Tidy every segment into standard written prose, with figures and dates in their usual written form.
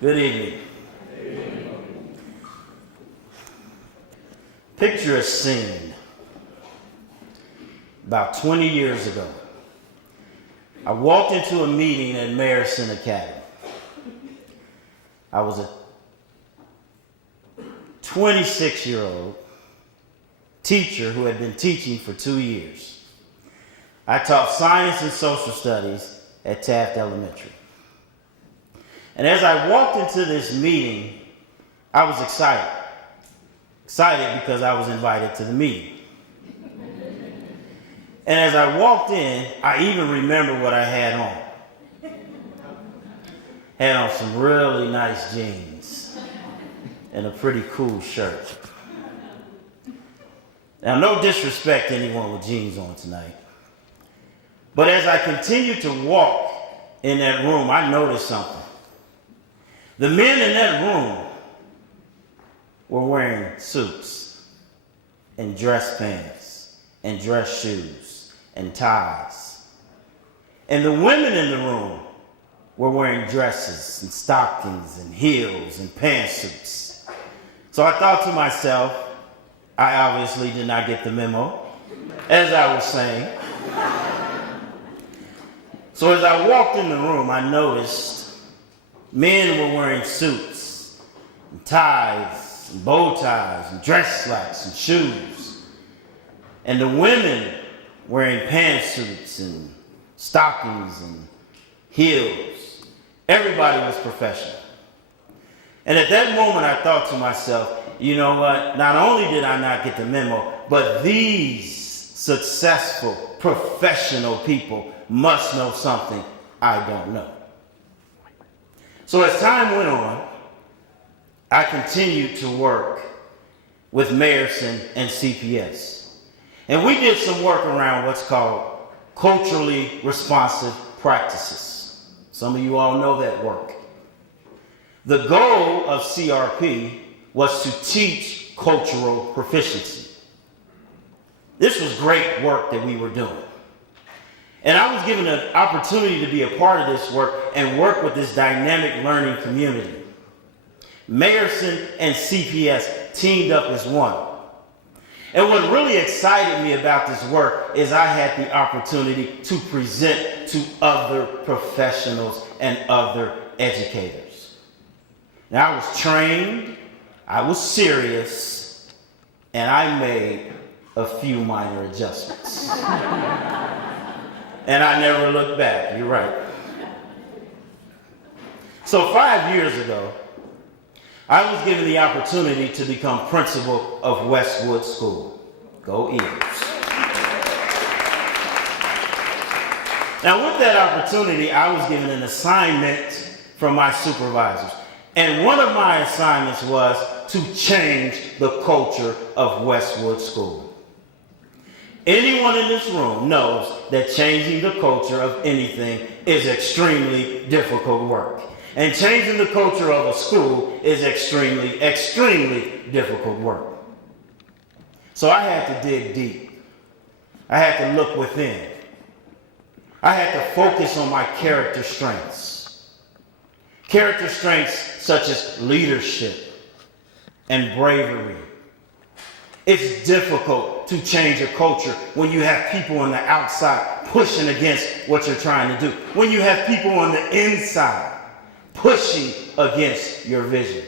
Good evening. Picture a scene. About 20 years ago, I walked into a meeting at Mayerson Academy. I was a 26-year-old teacher who had been teaching for 2 years. I taught science and social studies at Taft Elementary. And as I walked into this meeting, I was excited. Excited because I was invited to the meeting. And as I walked in, I even remember what I had on. Had on some really nice jeans and a pretty cool shirt. Now, no disrespect to anyone with jeans on tonight. But as I continued to walk in that room, I noticed something. The men in that room were wearing suits and dress pants and dress shoes and ties. And the women in the room were wearing dresses and stockings and heels and pantsuits. So I thought to myself, I obviously did not get the memo, as I was saying. So as I walked in the room, I noticed men were wearing suits and ties and bow ties and dress slacks and shoes. And the women wearing pantsuits and stockings and heels. Everybody was professional. And at that moment, I thought to myself, you know what? Not only did I not get the memo, but these successful, professional people must know something I don't know. So as time went on, I continued to work with Mayerson and CPS. And we did some work around what's called culturally responsive practices. Some of you all know that work. The goal of CRP was to teach cultural proficiency. This was great work that we were doing. And I was given an opportunity to be a part of this work and work with this dynamic learning community. Mayerson and CPS teamed up as one. And what really excited me about this work is I had the opportunity to present to other professionals and other educators. Now, I was trained, I was serious, and I made a few minor adjustments. And I never looked back, you're right. So 5 years ago, I was given the opportunity to become principal of Westwood School. Go Eagles. Now with that opportunity, I was given an assignment from my supervisors. And one of my assignments was to change the culture of Westwood School. Anyone in this room knows that changing the culture of anything is extremely difficult work. And changing the culture of a school is extremely, extremely difficult work. So I had to dig deep. I had to look within. I had to focus on my character strengths. Character strengths such as leadership and bravery. It's difficult to change a culture when you have people on the outside pushing against what you're trying to do. When you have people on the inside pushing against your vision.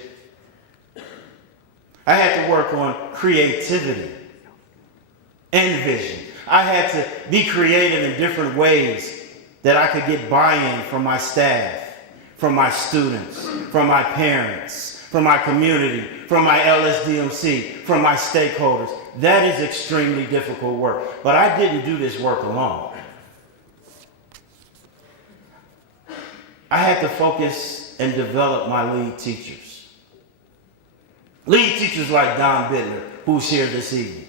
I had to work on creativity and vision. I had to be creative in different ways that I could get buy-in from my staff, from my students, from my parents, from my community, from my LSDMC, from my stakeholders. That is extremely difficult work. But I didn't do this work alone. I had to focus and develop my lead teachers. Lead teachers like Don Bittner, who's here this evening.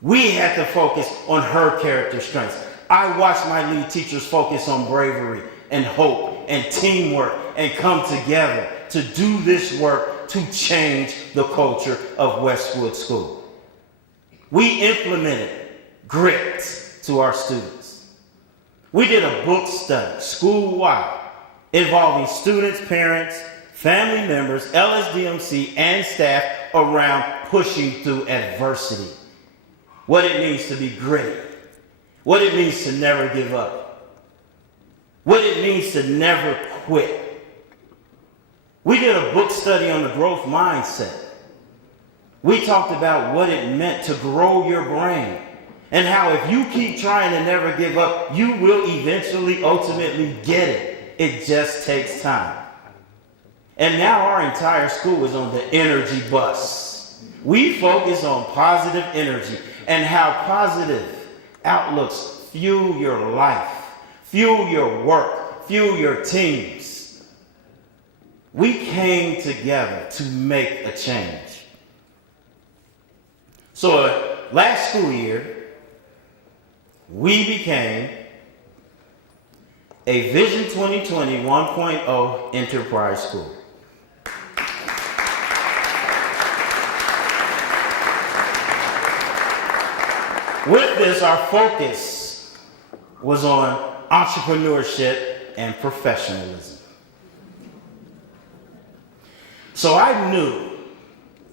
We had to focus on her character strengths. I watched my lead teachers focus on bravery and hope and teamwork and come together to do this work to change the culture of Westwood School. We implemented grit to our students. We did a book study school-wide involving students, parents, family members, LSDMC, and staff around pushing through adversity. What it means to be gritty. What it means to never give up. What it means to never quit. We did a book study on the growth mindset. We talked about what it meant to grow your brain and how if you keep trying to never give up, you will eventually, ultimately get it. It just takes time. And now our entire school is on the energy bus. We focus on positive energy and how positive outlooks fuel your life, fuel your work, fuel your teams. We came together to make a change. So last school year, we became a Vision 2020 1.0 enterprise school. With this, our focus was on entrepreneurship and professionalism. So I knew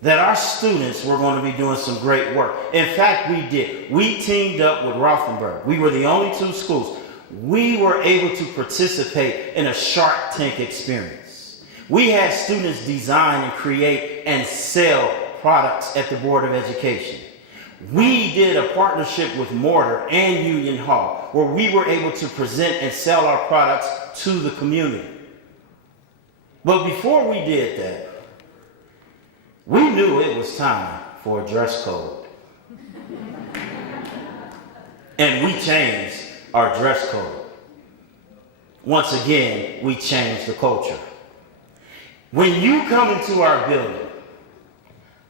that our students were going to be doing some great work. In fact, we did. We teamed up with Rothenberg. We were the only two schools. We were able to participate in a Shark Tank experience. We had students design and create and sell products at the Board of Education. We did a partnership with Mortar and Union Hall where we were able to present and sell our products to the community. But before we did that, we knew it was time for a dress code. And we changed our dress code. Once again, we changed the culture. When you come into our building,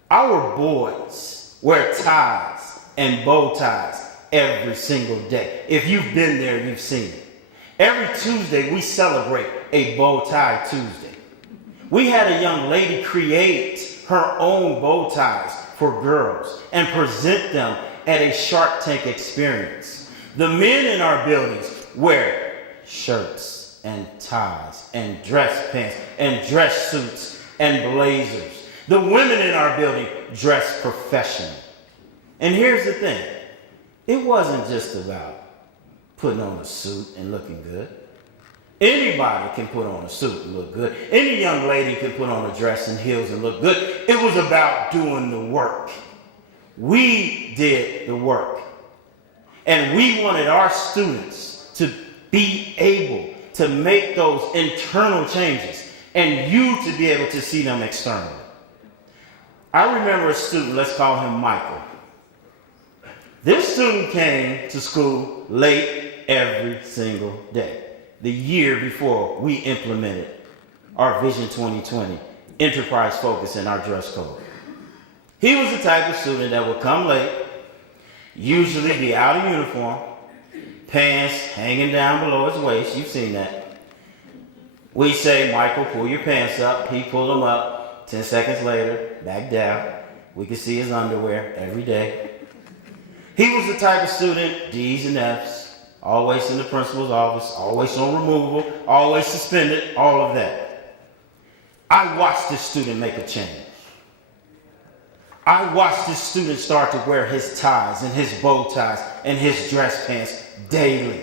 our boys wear ties and bow ties every single day. If you've been there, you've seen it. Every Tuesday, we celebrate a bow tie Tuesday. We had a young lady create her own bow ties for girls and present them at a Shark Tank experience. The men in our buildings wear shirts and ties and dress pants and dress suits and blazers. The women in our building dress professional. And here's the thing. It wasn't just about putting on a suit and looking good. Anybody can put on a suit and look good. Any young lady can put on a dress and heels and look good. It was about doing the work. We did the work. And we wanted our students to be able to make those internal changes and you to be able to see them externally. I remember a student, let's call him Michael. This student came to school late every single day. The year before we implemented our Vision 2020 enterprise focus in our dress code. He was the type of student that would come late, usually be out of uniform, pants hanging down below his waist. You've seen that. We say, Michael, pull your pants up. He pulled them up. 10 seconds later, back down. We could see his underwear every day. He was the type of student, D's and F's, always in the principal's office, always on removal, always suspended, all of that. I watched this student make a change. I watched this student start to wear his ties and his bow ties and his dress pants daily.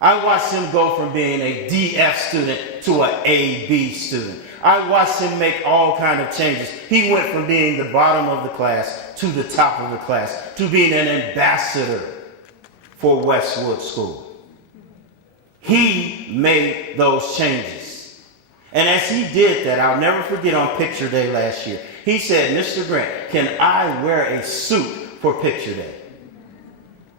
I watched him go from being a DF student to an AB student. I watched him make all kinds of changes. He went from being the bottom of the class to the top of the class to being an ambassador for Westwood School. He made those changes. And as he did that, I'll never forget on picture day last year, he said, Mr. Grant, can I wear a suit for picture day?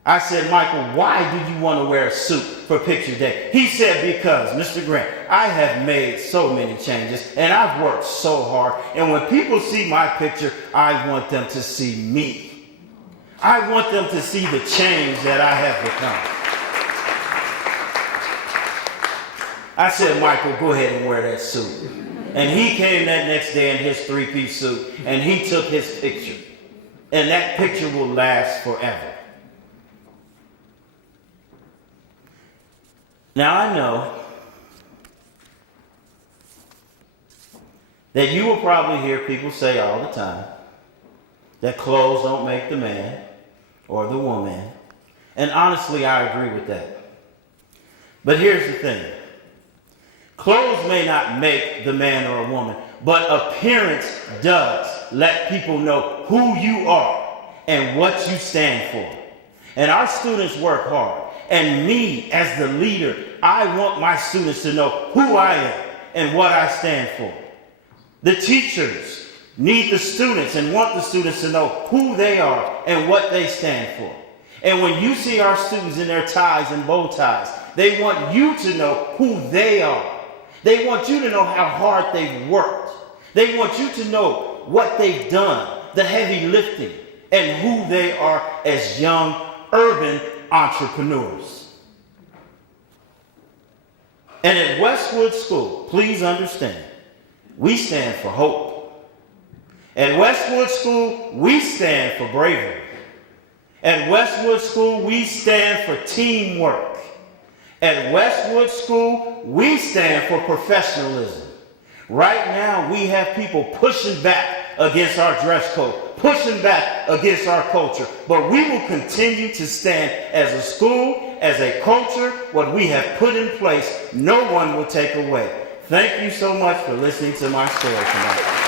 I said, Michael, why do you want to wear a suit for picture day? He said, because, Mr. Grant, I have made so many changes and I've worked so hard. And when people see my picture, I want them to see me. I want them to see the change that I have become. I said, Michael, go ahead and wear that suit. And he came that next day in his three-piece suit and he took his picture. And that picture will last forever. Now I know that you will probably hear people say all the time, that clothes don't make the man or the woman. And honestly, I agree with that. But here's the thing. Clothes may not make the man or a woman, but appearance does let people know who you are and what you stand for. And our students work hard. And me, as the leader, I want my students to know who I am and what I stand for. The teachers need the students and want the students to know who they are and what they stand for. And when you see our students in their ties and bow ties, they want you to know who they are. They want you to know how hard they've worked. They want you to know what they've done, the heavy lifting, and who they are as young urban entrepreneurs. And at Westwood School, please understand, we stand for hope. At Westwood School, we stand for bravery. At Westwood School, we stand for teamwork. At Westwood School, we stand for professionalism. Right now, we have people pushing back against our dress code, pushing back against our culture. But we will continue to stand as a school, as a culture. What we have put in place, no one will take away. Thank you so much for listening to my story tonight.